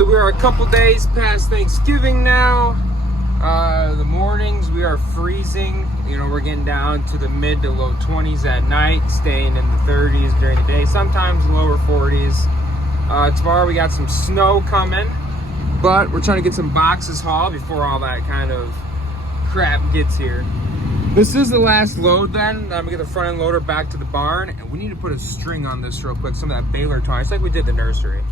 So we are a couple days past Thanksgiving now. The mornings we are freezing. You know, we're getting down to the mid to low 20s at night, staying in the 30s during the day, sometimes lower 40s. Tomorrow we got some snow coming, but we're trying to get some boxes hauled before all that kind of crap gets here. This is the last load then. I'm gonna get the front end loader back to the barn, and we need to put a string on this real quick, some of that baler twine, just like we did the nursery.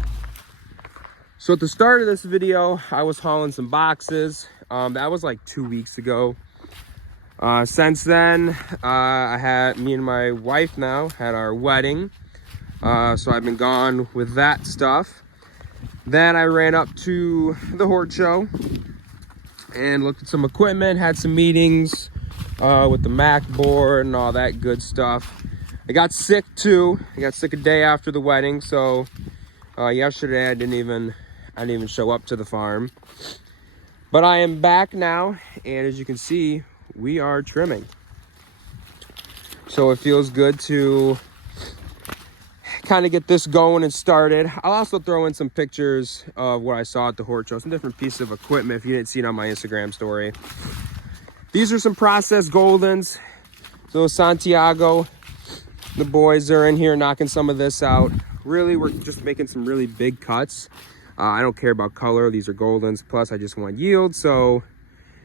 So at the start of this video, I was hauling some boxes. That was like 2 weeks ago. Since then, me and my wife now had our wedding. So I've been gone with that stuff. Then I ran up to the Hort Show and looked at some equipment, had some meetings with the Mac board and all that good stuff. I got sick too. I got sick a day after the wedding, so yesterday I didn't even show up to the farm. But I am back now, and as you can see, we are trimming. So it feels good to kind of get this going and started. I'll also throw in some pictures of what I saw at the Hort Show, some different pieces of equipment if you didn't see it on my Instagram story. These are some processed Goldens. So Santiago, the boys are in here knocking some of this out. Really, we're just making some really big cuts. I don't care about color. These are Goldens. Plus, I just want yield. So,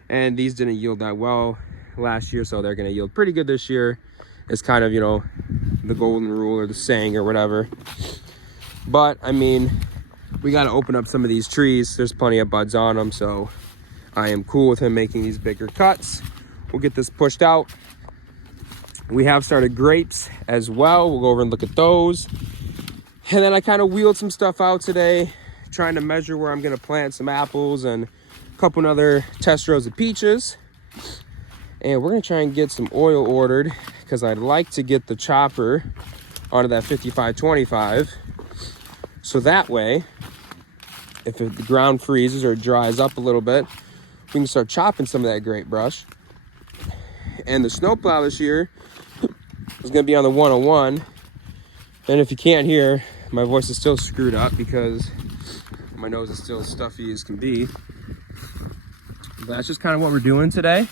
and these didn't yield that well last year, so they're going to yield pretty good this year. It's kind of, you know, the golden rule or the saying or whatever. But, I mean, we got to open up some of these trees. There's plenty of buds on them, so I am cool with him making these bigger cuts. We'll get this pushed out. We have started grapes as well. We'll go over and look at those. And then I kind of wheeled some stuff out today, trying to measure where I'm going to plant some apples and a couple other test rows of peaches. And we're going to try and get some oil ordered because I'd like to get the chopper onto that 5525. So that way, if the ground freezes or dries up a little bit, we can start chopping some of that grape brush. And the snowplow this year is going to be on the 101. And if you can't hear, my voice is still screwed up because my nose is still as stuffy as can be. But that's just kind of what we're doing today.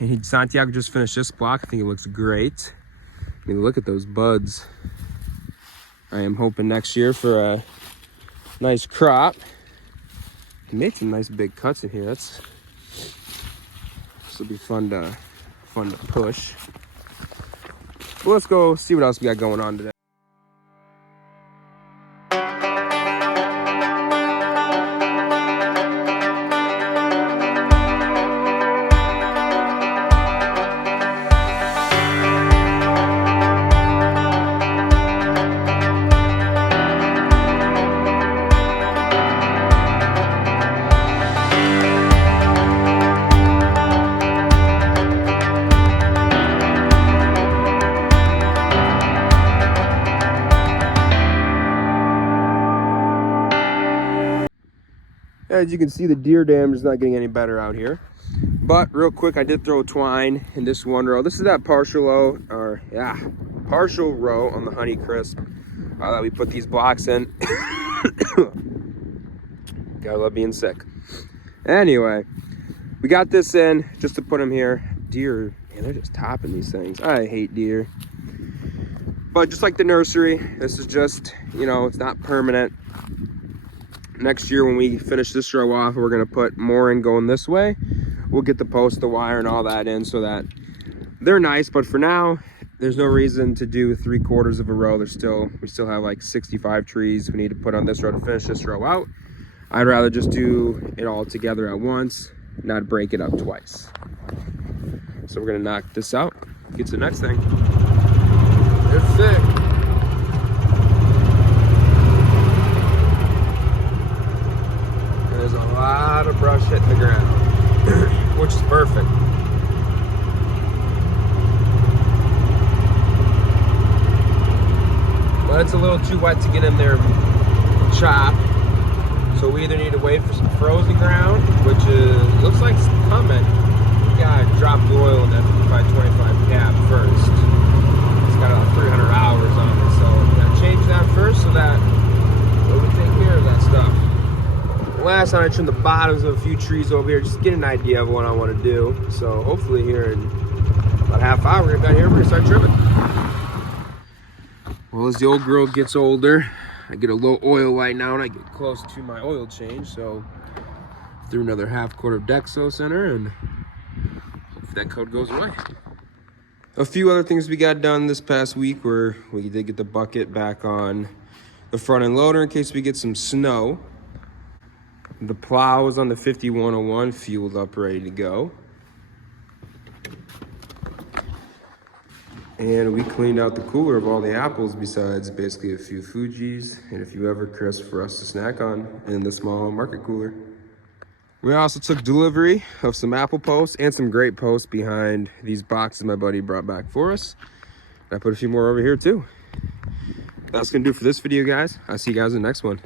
And Santiago just finished this block. I think it looks great. I mean, look at those buds. I am hoping next year for a nice crop. He made some nice big cuts in here. This will be fun to push. Well, let's go see what else we got going on today. As you can see, the deer damage is not getting any better out here. But real quick, I did throw twine in this one row. This is that partial row on the Honeycrisp that we put these blocks in. Gotta love being sick. Anyway, we got this in just to put them here. Deer, man, they're just topping these things. I hate deer. But just like the nursery, this is just, you know, it's not permanent. Next year when we finish this row off, we're going to put more in going this way. We'll get the post, the wire, and all that in so that they're nice. But for now, there's no reason to do 3/4 of a row. We still have like 65 trees we need to put on this row to finish this row out. I'd rather just do it all together at once, not break it up twice. So we're going to knock this out, get to the next thing. It's sick. There's a lot of brush hitting the ground, which is perfect. But it's a little too wet to get in there and chop. So we either need to wait for some frozen ground, which looks like it's coming. We gotta drop the oil in that 5525 cap first. It's got 300 hours on it, so we gotta change that first so that when we take take care of that stuff. Last time I trimmed the bottoms of a few trees over here, just to get an idea of what I want to do. So hopefully here in about a half hour, we're done here, we're gonna start trimming. Well, as the old girl gets older, I get a low oil light now and I get close to my oil change. So threw another half quart of Dexos in her and hopefully that code goes away. A few other things we got done this past week were we did get the bucket back on the front end loader in case we get some snow. The plow is on the 5101, fueled up, ready to go. And we cleaned out the cooler of all the apples besides basically a few Fujis and a few Evercrisp for us to snack on in the small market cooler. We also took delivery of some apple posts and some grape posts behind these boxes my buddy brought back for us. I put a few more over here too. That's gonna do it for this video, guys. I'll see you guys in the next one.